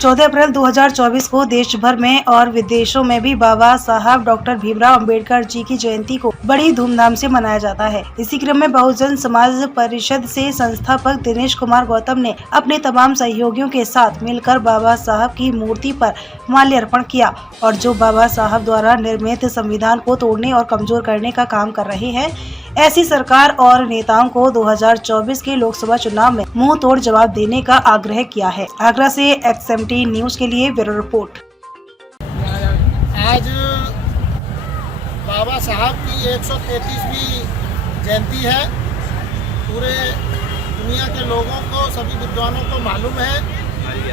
14 अप्रैल 2024 को देश भर में और विदेशों में भी बाबा साहब डॉक्टर भीमराव अंबेडकर जी की जयंती को बड़ी धूमधाम से मनाया जाता है। इसी क्रम में बहुजन समाज परिषद से संस्थापक दिनेश कुमार गौतम ने अपने तमाम सहयोगियों के साथ मिलकर बाबा साहब की मूर्ति पर माल्यार्पण किया और जो बाबा साहब द्वारा निर्मित संविधान को तोड़ने और कमजोर करने का काम कर रहे हैं, ऐसी सरकार और नेताओं को 2024 के लोकसभा चुनाव में मुंह तोड़ जवाब देने का आग्रह किया है। आगरा से XMT न्यूज के लिए ब्यूरो रिपोर्ट। आज बाबा साहब की 133वीं जयंती है। पूरे दुनिया के लोगों को, सभी विद्वानों को मालूम है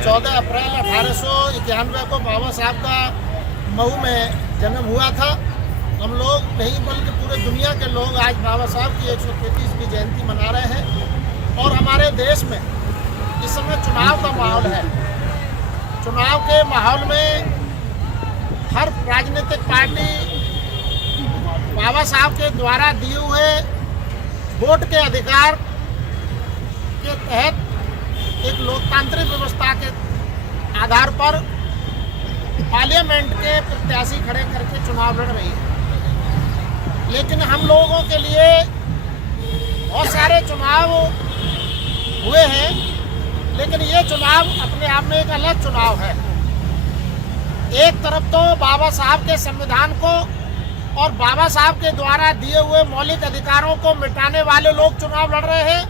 14 अप्रैल 1891 को बाबा साहब का मऊ में जन्म हुआ था। हम लोग नहीं बल्कि पूरे दुनिया के लोग आज बाबा साहब की 133वीं जयंती मना रहे हैं। और हमारे देश में इस समय चुनाव का माहौल है। चुनाव के माहौल में हर राजनीतिक पार्टी बाबा साहब के द्वारा दिए हुए वोट के अधिकार के तहत एक लोकतांत्रिक व्यवस्था के आधार पर पार्लियामेंट के प्रत्याशी खड़े करके चुनाव लड़ रही है। लेकिन हम लोगों के लिए बहुत सारे चुनाव हुए हैं, लेकिन ये चुनाव अपने आप में एक अलग चुनाव है। एक तरफ तो बाबा साहब के संविधान को और बाबा साहब के द्वारा दिए हुए मौलिक अधिकारों को मिटाने वाले लोग चुनाव लड़ रहे हैं,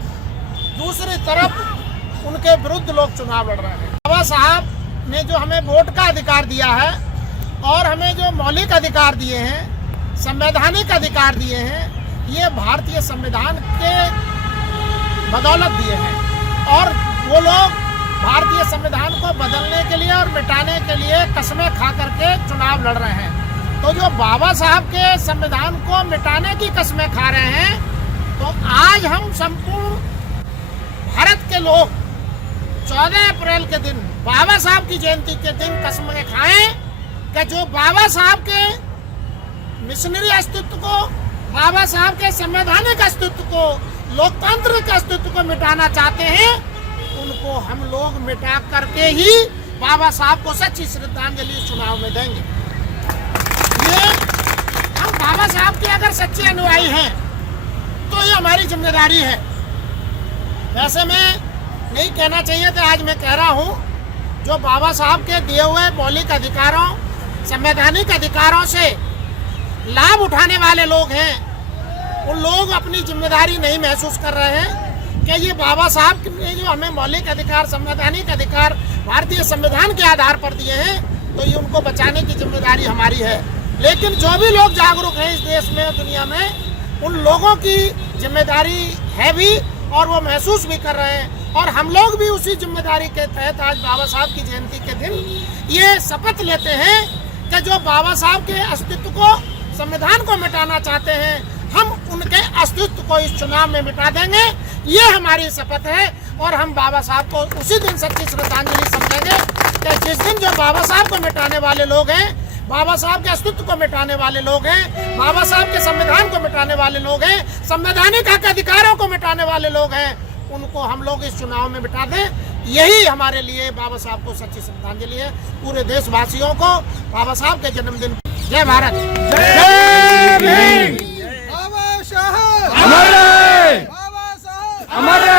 दूसरी तरफ उनके विरुद्ध लोग चुनाव लड़ रहे हैं। बाबा साहब ने जो हमें वोट का अधिकार दिया है और हमें जो मौलिक अधिकार दिए हैं, संवैधानिक अधिकार दिए हैं, ये भारतीय संविधान के बदौलत दिए हैं। और वो लोग भारतीय संविधान को बदलने के लिए और मिटाने के लिए कस्में खा करके चुनाव लड़ रहे हैं। तो जो बाबा साहब के संविधान को मिटाने की कस्में खा रहे हैं, तो आज हम संपूर्ण भारत के लोग 14 अप्रैल के दिन, बाबा साहब की जयंती के दिन कस्में खाएं कि जो बाबा साहब के मिशनरी अस्तित्व को, बाबा साहब के संवैधानिक अस्तित्व को, लोकतंत्र के अस्तित्व को मिटाना चाहते हैं, उनको हम लोग मिटा करके ही बाबा साहब को सच्ची श्रद्धांजलि चुनाव में देंगे। ये हम बाबा साहब के अगर सच्चे अनुयायी हैं तो ये हमारी जिम्मेदारी है। वैसे मैं नहीं कहना चाहिए था, आज मैं कह रहा हूँ, जो बाबा साहब के दिए हुए मौलिक अधिकारों, संवैधानिक अधिकारों से लाभ उठाने वाले लोग हैं, उन लोग अपनी जिम्मेदारी नहीं महसूस कर रहे हैं कि ये बाबा साहब ने जो हमें मौलिक अधिकार, संवैधानिक अधिकार भारतीय संविधान के आधार पर दिए हैं, तो ये उनको बचाने की जिम्मेदारी हमारी है। लेकिन जो भी लोग जागरूक हैं इस देश में और दुनिया में, उन लोगों की जिम्मेदारी है भी और वो महसूस भी कर रहे हैं। और हम लोग भी उसी जिम्मेदारी के तहत आज बाबा साहब की जयंती के दिन ये शपथ लेते हैं कि जो बाबा साहब के अस्तित्व को, संविधान को मिटाना चाहते हैं, हम उनके अस्तित्व को इस चुनाव में मिटा देंगे। ये हमारी शपथ है। और हम बाबा साहब को उसी दिन सच्ची श्रद्धांजलि समझेंगे कि जिस दिन जो बाबा साहब को मिटाने वाले लोग हैं, बाबा साहब के अस्तित्व को मिटाने वाले लोग हैं, बाबा साहब के संविधान को मिटाने वाले लोग हैं, संवैधानिक हक अधिकारों को मिटाने वाले लोग हैं, उनको हम लोग इस चुनाव में मिटा दें। यही हमारे लिए बाबा साहब को सच्ची श्रद्धांजलि है। पूरे देशवासियों को बाबा साहब के जन्मदिन। जय भारत, जय भीम। बाबा साहब अमर रहे, बाबा साहब अमर रहे।